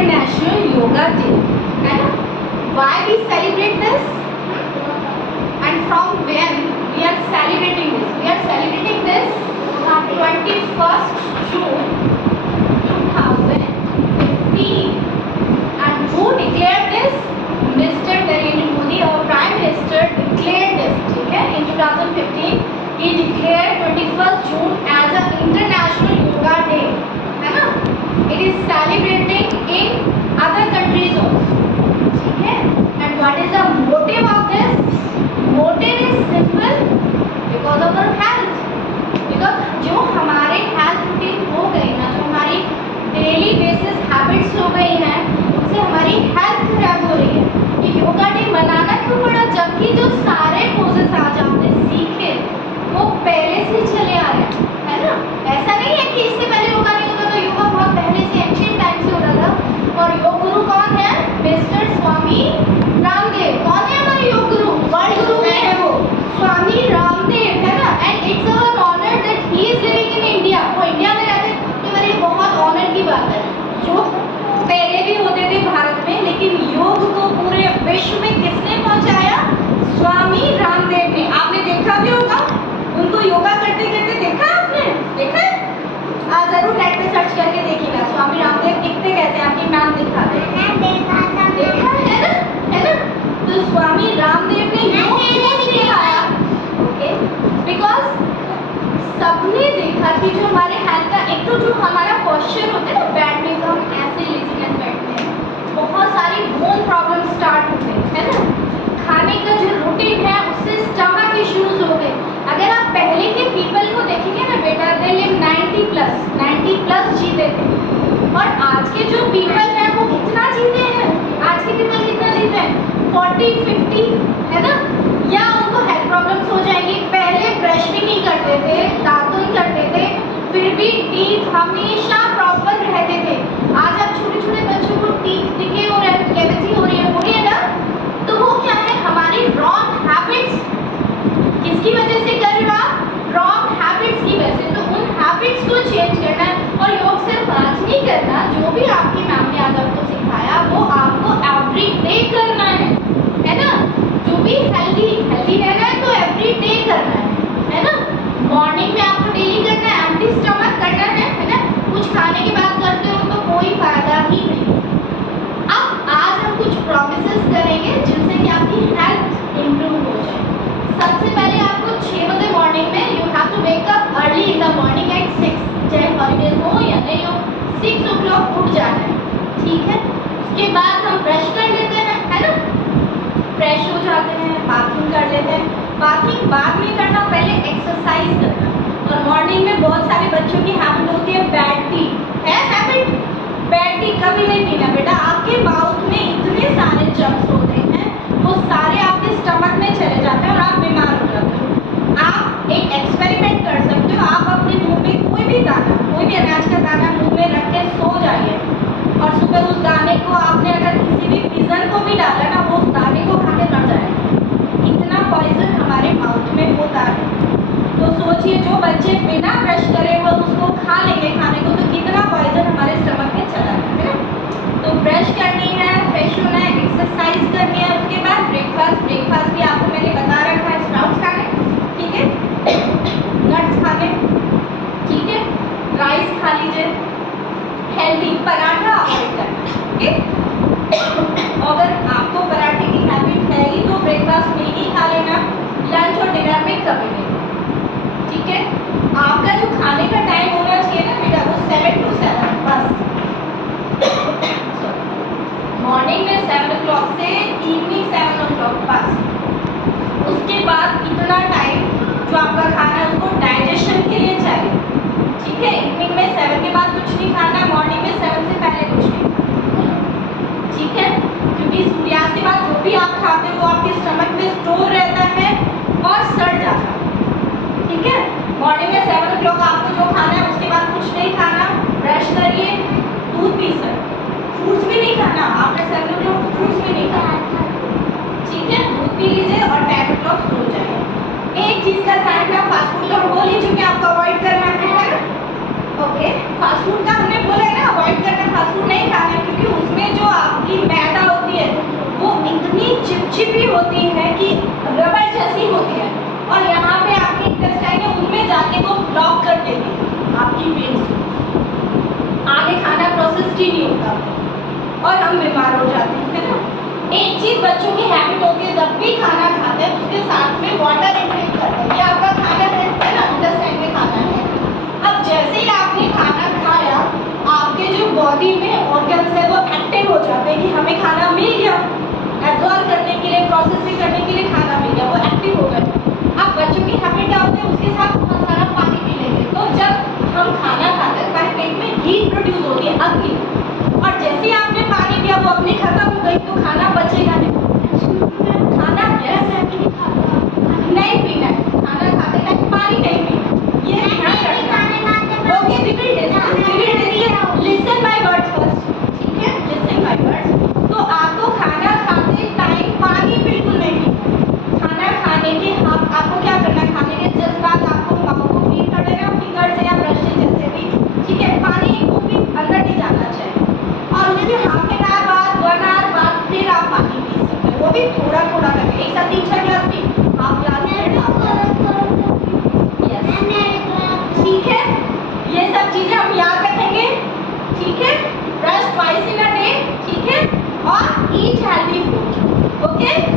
International yoga day, है ना? Why we celebrate this? And from when we are celebrating this? We are celebrating this 21st June 2015. And who declared this? Mr. Narendra Modi, our Prime Minister, declared this. ठीक है? In 2015, he declared 21st June as an International Yoga Day. है ना? It is celebrating in other countries also. ठीक है? And what is the motive of this? Motive is simple, because of our health. Because जो हमारे health routine हो गई ना, जो हमारी daily basis habits हो गई हैं, उससे हमारी health खराब हो रही है. ये योगा डे मनाना क्यों पड़ा? जबकि जो सारे poses आज आपने सीखे वो पहले से चले आ रहे हैं, है ना? ऐसा नहीं है कि इससे पहले योगा नहीं होता था. योगा बहुत पहले से एंशिएंट टाइम से हो रहा था. और योग गुरु कौन है? मिस्टर स्वामी रामदेव. कौन है हमारे योग गुरु? वर्ल्ड गुरु में है वो स्वामी रामदेव, है ना? And it's our honour that he is living in India. वो इंडिया में रहते हैं, तो मेरे लिए बहुत ऑनर की बात है. योग पहले भी होते थे भारत में, लेकिन योग को पूरे विश्व में किसने पहुंचाया? स्वामी रामदेव ने. आपने देखा भी होगा उनको योगा करते करते. देखा आपने? देखा? आज जरूर नेट पे सर्च करके देखिएगा स्वामी रामदेव दिखते कैसे. आपकी मैम दिखा दे. देखा है ना? है ना? तो स्वामी रामदेव ने योग क्यों सिखाया? ओके, बिकॉज सबने देखा कि जो हमारे हेल्थ का एक तो जो हमारा पोस्चर होता है ना, बैठने का हम ऐसे लेजीनेस बैठते हैं, बहुत सारी बोन प्रॉब्लम स्टार्ट होते हैं, है ना? खाने का जो रूटीन है उससे स्टमक इश्यूज हो गए. अगर आप पहले के पीपल को देखेंगे ना बेटा, दे लिव 90 प्लस जीते थे. और आज के जो पीपल हैं वो कितना जीते हैं? आज के पीपल कितना जीते हैं? 40-50, है ना? या उनको हेल्थ प्रॉब्लम्स हो जाएंगी. पहले ब्रश भी नहीं करते थे, दातुन करते थे, फिर भी टीथ हमेशा प्रॉपर रहते थे. आज आप छोटे छोटे बच्चों को टीथ दिखे हो रहे हैं, कैविटी हो रही है ना, तो वो क्या है? हमारी रॉन्ग हैबिट्स. किसकी वजह से कर रहे हो आप? रॉन्ग हैबिट्स की वजह से. तो उन हैबिट्स को चेंज करना है. और योग सिर्फ आज नहीं करना, जो भी आपकी मैम ने आज आपको सिखाया वो आपको एवरी डे करना है ना? जो भी हेल्दी रहना है तो एवरी डे करना है ना? मॉर्निंग में आपको डेली करना है, एम्प्टी स्टमक करना है ना? कुछ खाने के बाद करते हो तो कोई फायदा ही नहीं. अब आज हम कुछ प्रॉमिसेस करेंगे जिनसे कि आपकी हेल्थ इंप्रूव हो जाए. सबसे पहले आपको 6 बजे मॉर्निंग में you have to wake up early in the morning at 6. चाहे हॉलीडेज हो या नहीं हो, 6 o'clock उठ जाना है. ठीक है? उसके बाद हम ब्रश कर लेते हैं, है ना? फ्रेश हो जाते हैं, बाथिंग कर लेते हैं. बाथिंग बाद में करना, पहले एक्सरसाइज करना. और मॉर्निंग में बहुत सारे बच्चों की हैबिट होती है बैड टी. है हैबिट? बैड टी कभी नहीं पीना बेटा. आपके माउथ में इतने सारे जर्म्स होते हैं, वो सारे आपके स्टमक में चले जाते हैं और आप बीमार हो जाते हो. आप एक एक्सपेरिमेंट कर सकते हो. आप अपने मुंह में कोई भी दाना, कोई भी अनाज का दाना मुंह में रख के सो जाइए, और सुबह उस दाने को आपने अगर किसी भी पिजन को भी डाला ना, वो उस दाने को खा के मर जाएगा. इतना पॉइजन हमारे माउथ में होता है. तो सोचिए जो बच्चे बिना ब्रश करे वो उसको खा लेंगे खाने को, तो कितना पॉइजन हमारे स्टमक में चला जाएगा, है ना? तो ब्रश करनी है, फ्रेश होना है, एक्सरसाइज करनी है. उसके बाद ब्रेकफास्ट भी आपको मैंने बता रखा है. स्प्राउट्स खाने, ठीक है? नट्स खाने, ठीक है? राइस खा लीजिए, हेल्दी. पराठा अवॉइड करना, ठीक? अगर आपको पराठे की हैबिट है ही तो ब्रेकफास्ट में ही खा लेना, लंच और डिनर में कभी नहीं, ठीक है? आपका जो खाने का टाइम होना चाहिए ना बेटा, वो 7 to 7 बस. मॉर्निंग में 7 o'clock से इवनिंग 7 o'clock बस. उसके बाद इतना टाइम जो आपका खाना है उसको डाइजेशन के लिए चाहिए, ठीक है? इवनिंग में 7 के बाद कुछ नहीं खाना, मॉर्निंग में 7 से पहले कुछ नहीं, ठीक है? क्योंकि सूर्यास्त के बाद जो भी आप खाते हो वो आपके स्टमक में स्टोर रहता है और सड़ जाता है, ठीक है? मॉर्निंग में 7 o'clock आपको जो खाना ही नहीं होता और हम बीमार हो जाते हैं, है ना। एक चीज बच्चों की हैबिट होती है, जब भी खाना खाते हैं उसके साथ में वाटर इंटेक करते हैं। ये आपका खाना है ना, इंटेस्टाइन में खाना है। अब जैसे ही आपने खाना खाया, आपके जो बॉडी में ऑर्गन्स है वो एक्टिव हो जाते हैं कि हमें खाना मिल गया, एब्जॉर्ब करने के लिए, प्रोसेसिंग करने के लिए खाना मिल गया, वो एक्टिव हो गए। अब बच्चों की हैबिट क्या होती है, उसके साथ बहुत सारा पानी पी लेंगे। तो जब हम खाना खाते हैं हमारे पेट में हीट प्रोड्यूस होती है, अग्नि, और जैसे ही आपने पानी पिया वो अग्नि खत्म हो गई तो खाना बचेगा नहीं। खाना नहीं पीना है, खाना खाते टाइम पानी नहीं पीना, ये ध्यान रखना। Okay, we will discuss, listen my words first, ठीक है, listen my words। तो आपको खाना खाते टाइम पानी बिल्कुल नहीं पीना। खाना खाने के आपको क्या करना है, खाने के जस्ट बाद आपको माउथ को क्लीन कर देना फिंगर से या ब्रश से, जैसे भी, ठीक है। पानी एक घूंट भी अंदर नहीं जाना चाहिए, और उसके हाफ एन आवर बाद, 1 आवर बाद फिर आप पानी पी सकते हो, वो भी थोड़ा थोड़ा करके, एक साथ 3-4 गिलास पी, हाफ गिलास, ठीक है। ये सब चीजें हम याद रखेंगे, ठीक है। Brush twice in a day, ठीक है, और ईट हेल्दी फूड, ओके।